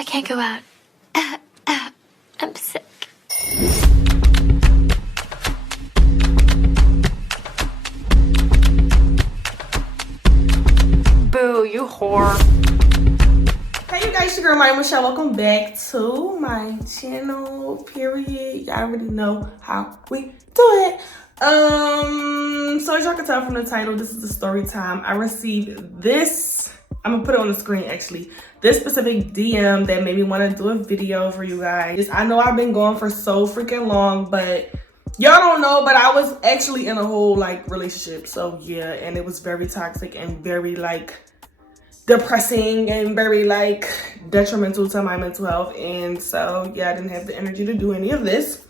I can't go out. I'm sick. Boo, you whore. Hey you guys, your girl Michelle. Welcome back to my channel, period. Y'all already know how we do it. So as y'all can tell from the title, this is the story time. I received this, I'm gonna put it on the screen actually, this specific DM that made me want to do a video for you guys. I know I've been going for so freaking long, but y'all don't know, but I was actually in a whole like relationship. So yeah, and it was very toxic and very like depressing and very like detrimental to my mental health. And so yeah, I didn't have the energy to do any of this.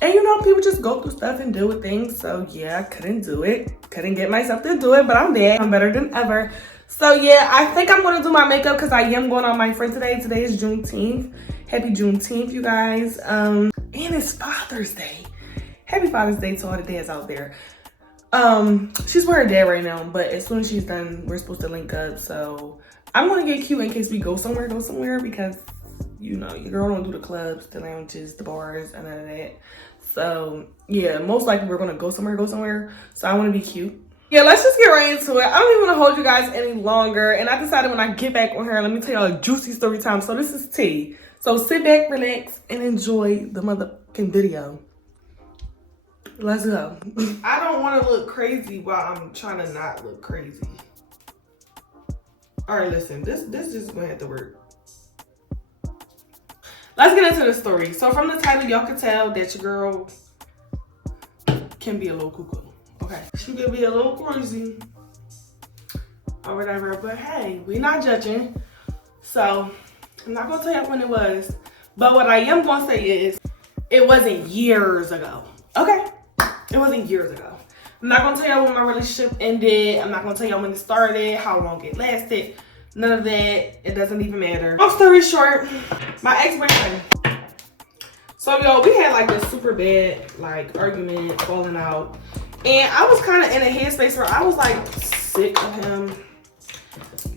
And you know, people just go through stuff and deal with things. So yeah, I couldn't do it. Couldn't get myself to do it, but I'm back. I'm better than ever. So yeah, I think I'm gonna do my makeup because I am going on my friend today. Today is Juneteenth. Happy Juneteenth, you guys. And it's Father's Day. Happy Father's Day to all the dads out there. She's with her dad right now, but as soon as she's done, we're supposed to link up. So I'm gonna get cute in case we go somewhere because you know, your girl don't do the clubs, the lounges, the bars, and none of that. So yeah, most likely we're gonna go somewhere. So I wanna be cute. Yeah, let's just get right into it. I don't even wanna hold you guys any longer. And I decided when I get back on here, let me tell y'all a juicy story time. So this is tea. So sit back, relax, and enjoy the motherfucking video. Let's go. I don't want to look crazy while I'm trying to not look crazy. All right, listen, this is gonna have to work. Let's get into the story. So from the title, y'all can tell that your girl can be a little cuckoo. Okay, she could be a little crazy or whatever, but hey, we're not judging. So I'm not gonna tell y'all when it was, but what I am gonna say is it wasn't years ago. Okay. It wasn't years ago. I'm not gonna tell y'all when my relationship ended. I'm not gonna tell y'all when it started, how long it lasted. None of that. It doesn't even matter. Long story short, my ex-boyfriend. So y'all, we had like this super bad like argument, falling out. And I was kind of in a headspace where I was like sick of him.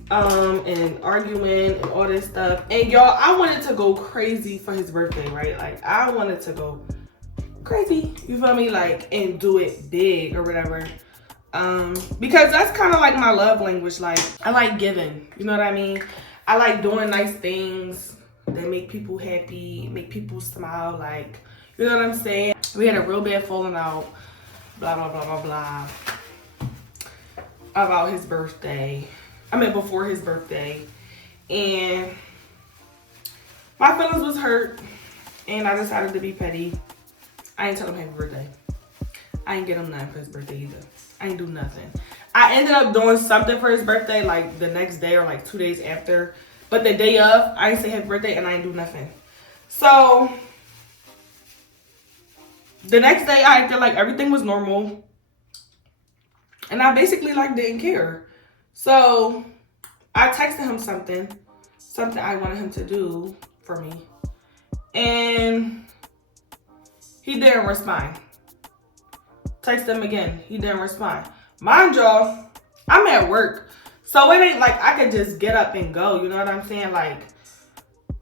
And arguing and all this stuff. And y'all, I wanted to go crazy for his birthday, right? Like I wanted to go crazy, you feel me, like, and do it big or whatever, because that's kind of like my love language. Like I like giving, you know what I mean? I like doing nice things that make people happy, make people smile, like, you know what I'm saying? We had a real bad falling out, blah blah blah blah blah, about his birthday. I mean before his birthday, and my feelings was hurt, and I decided to be petty. I ain't tell him happy birthday. I ain't get him nothing for his birthday either. I ain't do nothing. I ended up doing something for his birthday like the next day or like 2 days after. But the day of, I ain't say happy birthday and I ain't do nothing. So the next day I acted like everything was normal. And I basically like didn't care. So I texted him something I wanted him to do for me. And he didn't respond. Text him again. He didn't respond. Mind y'all, I'm at work. So it ain't like I could just get up and go. You know what I'm saying? Like,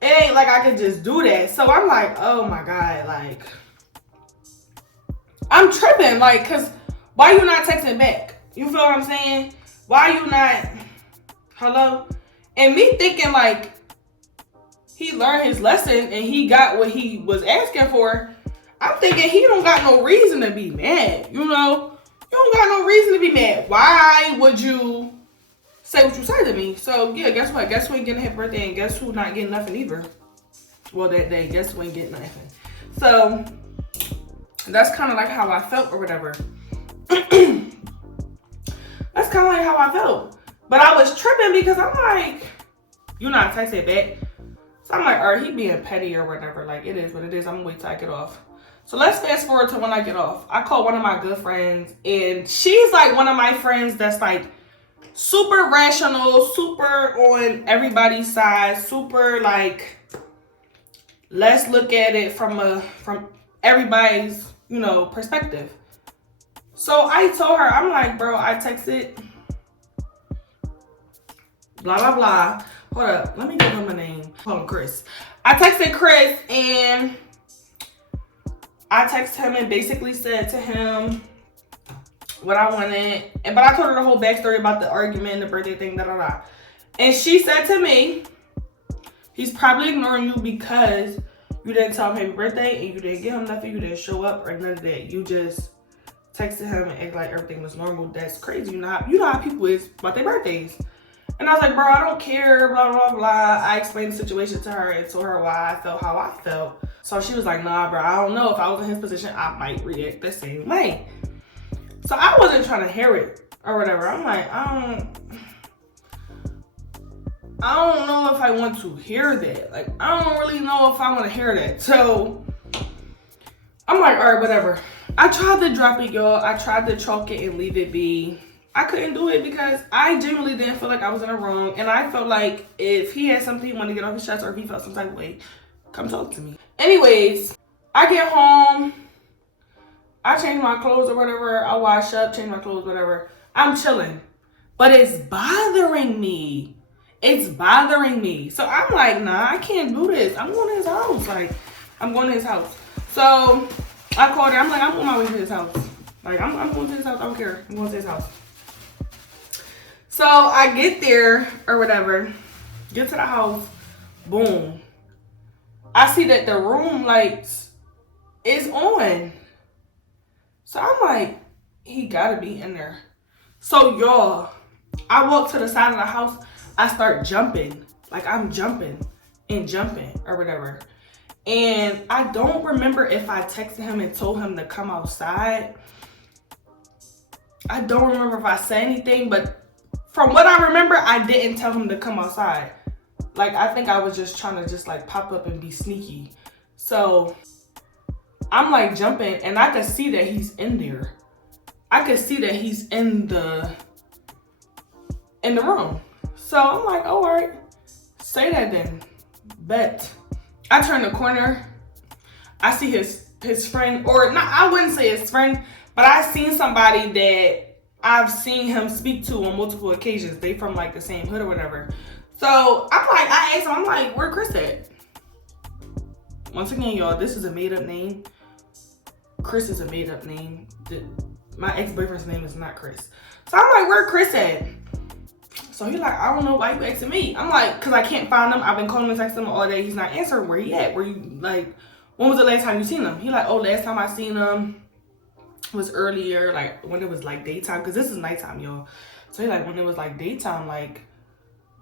it ain't like I could just do that. So I'm like, oh my God. Like, I'm tripping. Like, cause why you not texting back? You feel what I'm saying? Why you not, hello? And me thinking like, he learned his lesson and he got what he was asking for. I'm thinking he don't got no reason to be mad, you know? You don't got no reason to be mad. Why would you say what you said to me? So yeah, guess what? Guess who ain't getting a happy birthday and guess who not getting nothing either? Well, that day, guess who ain't getting nothing? So that's kind of like how I felt or whatever. That's kind of like how I felt. But I was tripping because I'm like, you not texting back. So I'm like, all right, he being petty or whatever. Like, it is what it is. I'm gonna wait till I get off. So let's fast forward to when I get off. I call one of my good friends, and she's like one of my friends that's like super rational, super on everybody's side, super like, let's look at it from everybody's, you know, perspective. So I told her, I'm like, bro, I texted blah blah blah. Hold up, let me give him a name. Call him Chris. I texted Chris and I texted him and basically said to him what I wanted. But I told her the whole backstory about the argument, the birthday thing, da. And she said to me, he's probably ignoring you because you didn't tell him happy birthday and you didn't give him nothing. You didn't show up or none of that. You just texted him and acted like everything was normal. That's crazy. You know how people is about their birthdays. And I was like, bro, I don't care, blah, blah, blah. I explained the situation to her and told her why I felt how I felt. So she was like, nah, bro, I don't know. If I was in his position, I might react the same way. So I wasn't trying to hear it or whatever. I'm like, I don't know if I want to hear that. Like, I don't really know if I want to hear that. So I'm like, all right, whatever. I tried to drop it, y'all. I tried to chalk it and leave it be. I couldn't do it because I genuinely didn't feel like I was in the wrong. And I felt like if he had something he wanted to get off his chest or if he felt some type of way, come talk to me. Anyways, I get home. I change my clothes or whatever. I wash up, change my clothes, whatever. I'm chilling. But it's bothering me. It's bothering me. So I'm like, nah, I can't do this. I'm going to his house. Like, I'm going to his house. So I called her. I'm like, I'm on my way to his house. Like, I'm going to his house. I don't care. I'm going to his house. So I get there or whatever, get to the house, boom. I see that the room lights is on. So I'm like, he gotta be in there. So y'all, I walk to the side of the house, I start jumping. Like I'm jumping and jumping or whatever. And I don't remember if I texted him and told him to come outside. I don't remember if I said anything, but from what I remember, I didn't tell him to come outside. Like, I think I was just trying to just like pop up and be sneaky. So I'm like jumping and I could see that he's in there. I could see that he's in the room. So I'm like, oh, all right, say that then. Bet. I turn the corner. I see his friend, or not, I wouldn't say his friend, but I seen somebody that I've seen him speak to on multiple occasions. They from like the same hood or whatever. So I'm like, I asked him, I'm like, where Chris at? Once again, y'all, this is a made up name. Chris is a made up name. My ex-boyfriend's name is not Chris. So I'm like, where Chris at? So he's like, I don't know why you asking me. I'm like, cause I can't find him. I've been calling and texting him all day. He's not answering. Where he at? Where you, like, when was the last time you seen him? He like, oh, last time I seen him was earlier, like when it was like daytime, because this is nighttime, y'all. So he like, when it was like daytime, like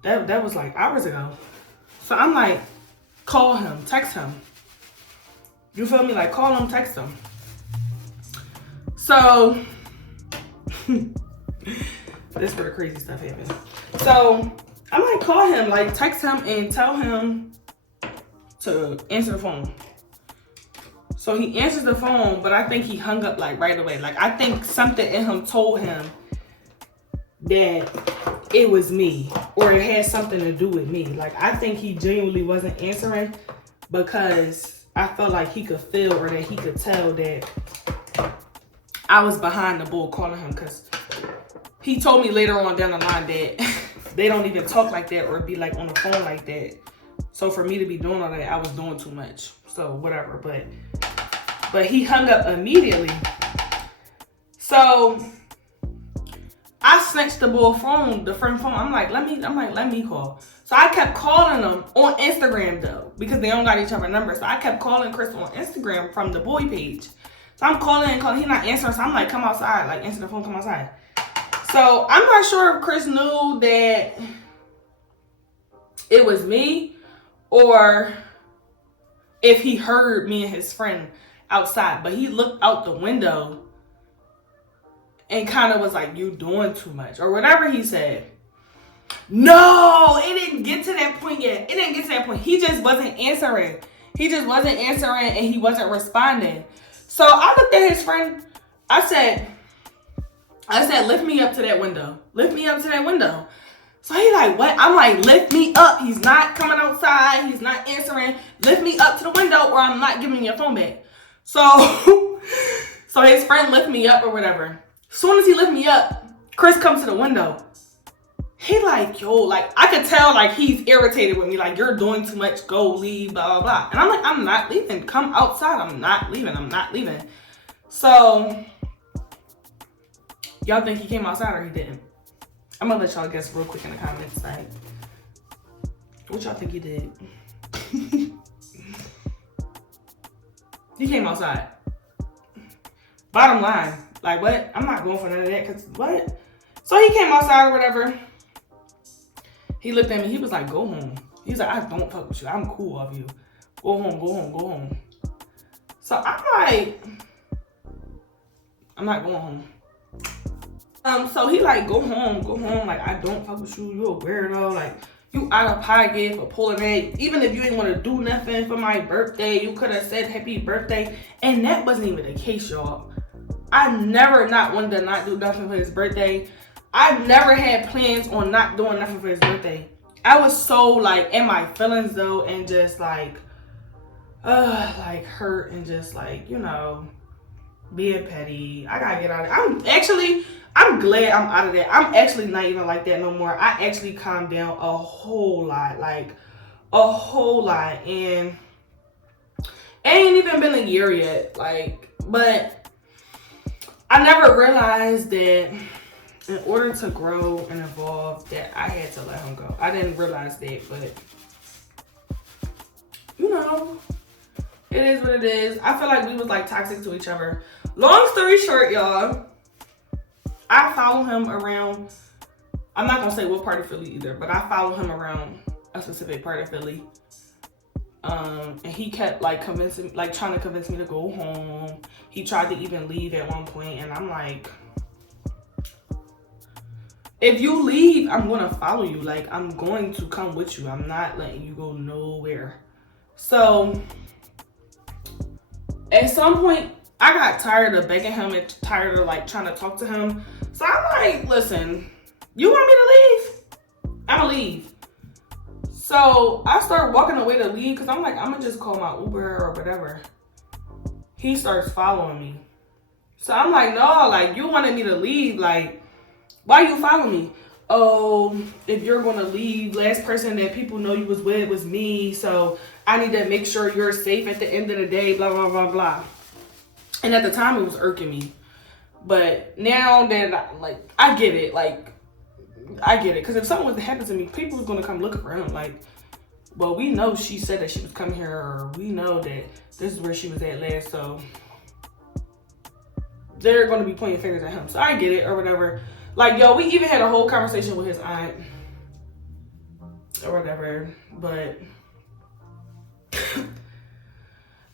that was like hours ago. So I'm like, call him, text him. You feel me? Like, call him, text him. So this is where the crazy stuff happens. So I'm like, call him, like text him and tell him to answer the phone. So he answers the phone, but I think he hung up like right away. Like I think something in him told him that it was me or it had something to do with me. Like I think he genuinely wasn't answering because I felt like he could feel or that he could tell that I was behind the bull calling him, because he told me later on down the line that they don't even talk like that or be like on the phone like that. So for me to be doing all that, I was doing too much. So whatever, but he hung up immediately. So I snatched the bull phone, the friend phone. I'm like, let me call. So I kept calling them on Instagram though, because they don't got each other numbers. So I kept calling Chris on Instagram from the boy page. So I'm calling and calling, he's not answering. So I'm like, come outside, like answer the phone, come outside. So I'm not sure if Chris knew that it was me or if he heard me and his friend outside, but he looked out the window and kind of was like, you doing too much or whatever he said. No, it didn't get to that point yet. It didn't get to that point. He just wasn't answering. He just wasn't answering and he wasn't responding. So I looked at his friend. I said, lift me up to that window. Lift me up to that window. So he like, what? I'm like, lift me up. He's not coming outside. He's not answering. Lift me up to the window or I'm not giving you your phone back. So his friend lift me up or whatever. As soon as he lift me up, Chris comes to the window. he like, yo, like, I could tell, like, he's irritated with me. Like, you're doing too much. Go, leave, blah, blah, blah. And I'm like, I'm not leaving. Come outside. I'm not leaving. I'm not leaving. So, y'all think he came outside or he didn't? I'm gonna let y'all guess real quick in the comments. Like, what y'all think he did? He came outside. Bottom line. Like, what? I'm not going for none of that. Because, what? So, he came outside or whatever. He looked at me. He was like, go home. He's like, I don't fuck with you. I'm cool of you. Go home, go home, go home. So I'm like, I'm not going home. So he like, go home, go home. Like, I don't fuck with you. You a weirdo. Like, you out of pocket for pulling that. Even if you didn't want to do nothing for my birthday, you could have said happy birthday. And that wasn't even the case, y'all. I never not wanted to not do nothing for his birthday. I've never had plans on not doing nothing for his birthday. I was so like in my feelings though, and just like hurt and just like, you know, being petty. I gotta get out of it. I'm glad I'm out of that. I'm actually not even like that no more. I actually calmed down a whole lot, like a whole lot. And it ain't even been a year yet, like, but I never realized that in order to grow and evolve, that I had to let him go. I didn't realize that, but you know, it is what it is. I feel like we was like toxic to each other. Long story short, y'all, I follow him around, I'm not gonna say what part of Philly either, but I follow him around a specific part of Philly. And he kept like trying to convince me to go home. He tried to even leave at one point, and I'm like, if you leave, I'm gonna follow you. Like, I'm going to come with you. I'm not letting you go nowhere. So, at some point, I got tired of begging him and tired of like trying to talk to him. So I'm like, listen, you want me to leave? I'ma leave. So I start walking away to leave because I'm like, I'm gonna just call my Uber or whatever. He starts following me. So I'm like, no, like, you wanted me to leave, like, why you follow me? Oh, if you're gonna leave, last person that people know you was with was me, so I need to make sure you're safe at the end of the day, blah, blah, blah, blah. And at the time, it was irking me. But now that, I get it. Like, I get it. Because if something was to happen to me, people was going to come looking for him. Like, well, we know she said that she was coming here, or we know that this is where she was at last, so they're going to be pointing fingers at him. So I get it, or whatever. Like, yo, we even had a whole conversation with his aunt, or whatever. But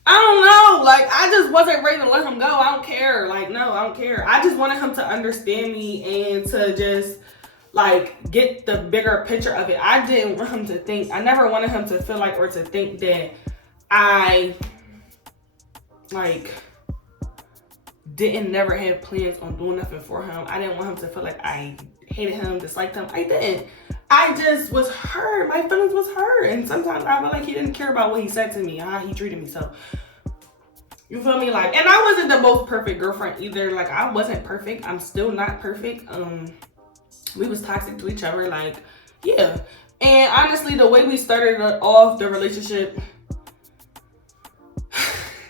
I don't know. Like, I just wasn't ready to let him go. I don't care. Like, no, I don't care. I just wanted him to understand me and to just, like, get the bigger picture of it. I didn't want him to think, I never wanted him to feel like, or to think that I, like, didn't never have plans on doing nothing for him. I didn't want him to feel like I hated him, disliked him. I didn't. I just was hurt. My feelings was hurt. And sometimes I felt like he didn't care about what he said to me, how he treated me. So, you feel me? Like, and I wasn't the most perfect girlfriend either. Like, I wasn't perfect. I'm still not perfect. We was toxic to each other. Like, yeah. And honestly, the way we started off the relationship,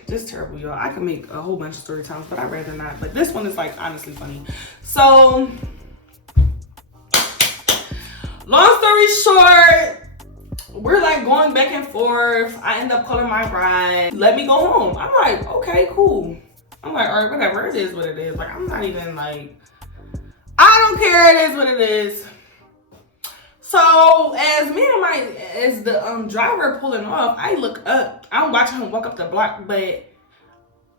just terrible, y'all. I could make a whole bunch of story times, but I'd rather not. But this one is, like, honestly funny. So, long story short, we're like going back and forth. I end up calling my bride. Let me go home. I'm like, okay, cool. I'm like, all right, whatever. It is what it is. Like, I'm not even like, I don't care. It is what it is. So as the driver pulling off, I look up. I'm watching him walk up the block, but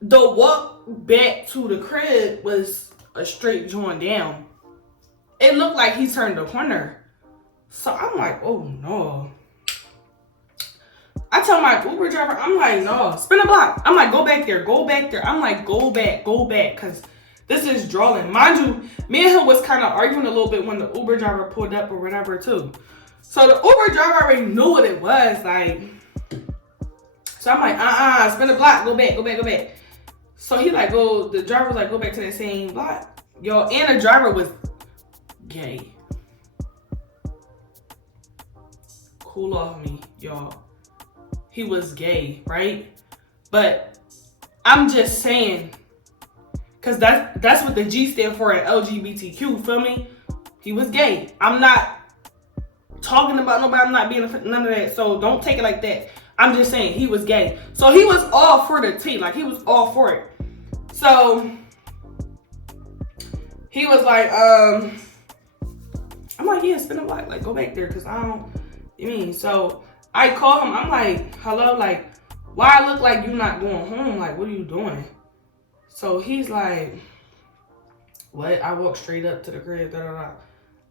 the walk back to the crib was a straight joint down. It looked like he turned the corner. So I'm like, oh no. I tell my Uber driver, I'm like, no, spin a block. I'm like, go back there, go back there. I'm like, go back, because this is drawing. Mind you, me and him was kind of arguing a little bit when the Uber driver pulled up or whatever too. So the Uber driver already knew what it was, like. So I'm like, spin a block, go back. So he like, the driver was like, go back to that same block. Yo, and the driver was gay. cool off me, y'all. He was gay, right? But I'm just saying, because that's what the G stand for at LGBTQ, feel me? He was gay. I'm not talking about nobody. I'm not being none of that. So don't take it like that. I'm just saying he was gay. So he was all for the tea. Like, he was all for it. So he was like, I'm like, yeah, spin a block. Like, go back there, because I don't, you mean? So I call him. I'm like, hello? Like, why I look like you not going home? Like, what are you doing? So he's like, what? I walked straight up to the crib. Da, da, da.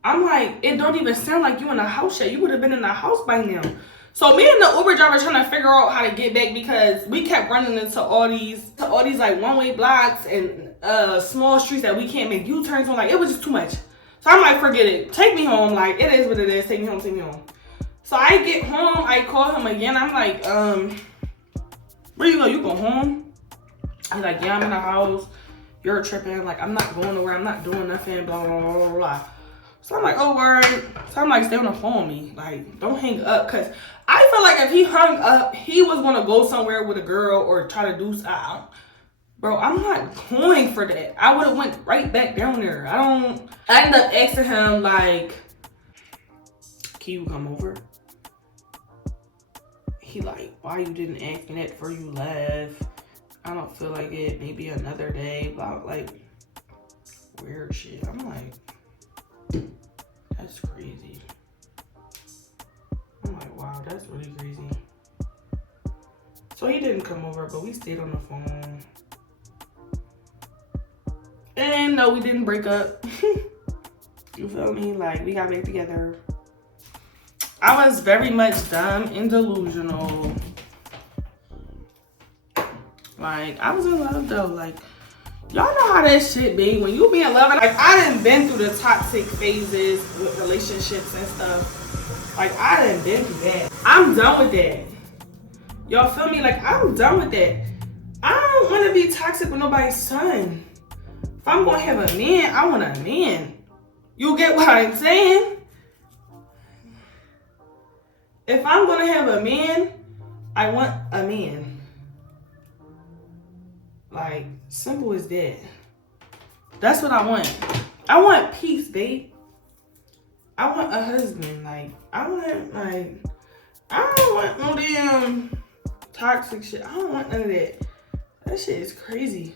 I'm like, it don't even sound like you in the house yet. You would have been in the house by now. So me and the Uber driver trying to figure out how to get back, because we kept running into all these like one-way blocks and small streets that we can't make U-turns on. Like, it was just too much. So I'm like, forget it. Take me home. Like, it is what it is. Take me home. Take me home. So I get home. I call him again. I'm like, where you go? You go home? He's like, yeah, I'm in the house. You're tripping. Like, I'm not going nowhere. I'm not doing nothing. Blah, blah, blah, blah, blah. So I'm like, oh, word. So I'm like, stay on the phone with me. Like, don't hang up. Because I feel like if he hung up, he was going to go somewhere with a girl or try to do something. Bro, I'm not going for that. I would have went right back down there. I ended up asking him, like, can you come over? He like, why you didn't ask me that before you left? I don't feel like it. Maybe another day. Blah, like, weird shit. I'm like, that's crazy. I'm like, wow, that's really crazy. So he didn't come over, but we stayed on the phone. And no, we didn't break up. You feel me? Like, we got back together. I was very much dumb and delusional. Like, I was in love though. Like, y'all know how that shit be. When you be in love, like, I done been through the toxic phases with relationships and stuff. Like, I done been through that. I'm done with that. Y'all feel me? Like, I'm done with that. I don't want to be toxic with nobody's son. If I'm going to have a man, I want a man. You get what I'm saying? If I'm going to have a man, I want a man. Like, simple as that. That's what I want. I want peace, babe. I want a husband. Like, I don't want no damn toxic shit. I don't want none of that. That shit is crazy.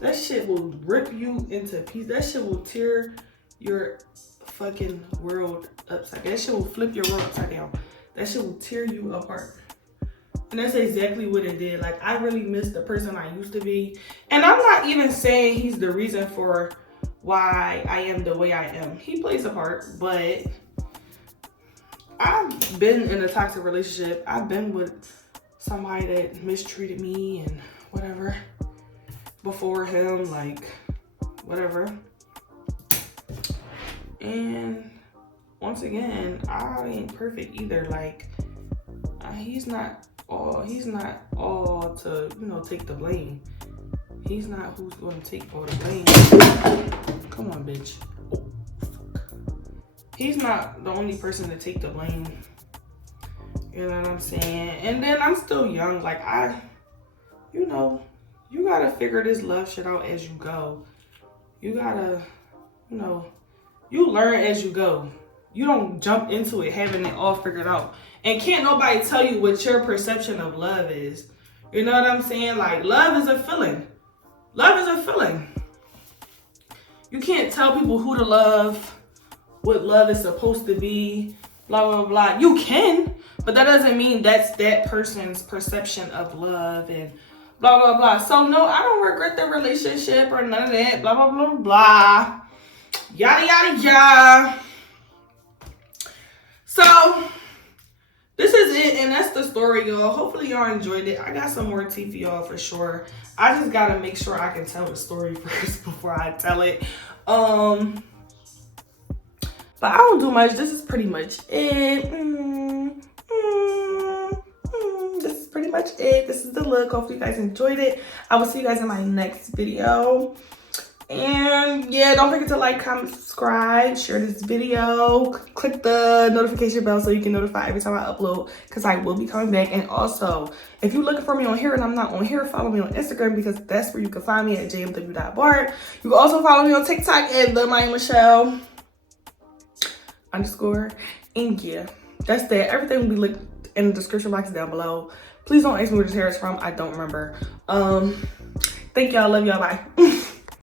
That shit will rip you into pieces. That shit will tear your fucking world upside down. That shit will flip your world upside down. That shit will tear you apart. And that's exactly what it did. Like, I really miss the person I used to be. And I'm not even saying he's the reason for why I am the way I am. He plays a part, but I've been in a toxic relationship. I've been with somebody that mistreated me and whatever before him, like, whatever. And once again, I ain't perfect either. Like, he's not all to, you know, take the blame. He's not who's going to take all the blame. Come on, bitch. Oh, fuck. He's not the only person to take the blame. You know what I'm saying? And then I'm still young. Like, you know, you gotta figure this love shit out as you go. You gotta, you know, you learn as you go. You don't jump into it having it all figured out. And can't nobody tell you what your perception of love is. You know what I'm saying? Like, love is a feeling. Love is a feeling. You can't tell people who to love, what love is supposed to be, blah, blah, blah. You can, but that doesn't mean that's that person's perception of love and blah, blah, blah. So, no, I don't regret the relationship or none of that, blah, blah, blah, blah. Yada, yada, yada. So, this is it, and that's the story, y'all. Hopefully, y'all enjoyed it. I got some more tea for y'all for sure. I just gotta make sure I can tell the story first before I tell it. But I don't do much. This is pretty much it. This is pretty much it. This is the look. Hopefully, you guys enjoyed it. I will see you guys in my next video. And yeah, don't forget to like, comment, subscribe, share this video, click the notification bell so you can notify every time I upload, because I will be coming back. And also, if you're looking for me on here and I'm not on here, follow me on Instagram, because that's where you can find me at jmw.bart. You can also follow me on TikTok at the Miami Michelle _ and yeah, that's that. Everything will be linked in the description box down below. Please don't ask me where this hair is from. I don't remember. Thank y'all. Love y'all. Bye.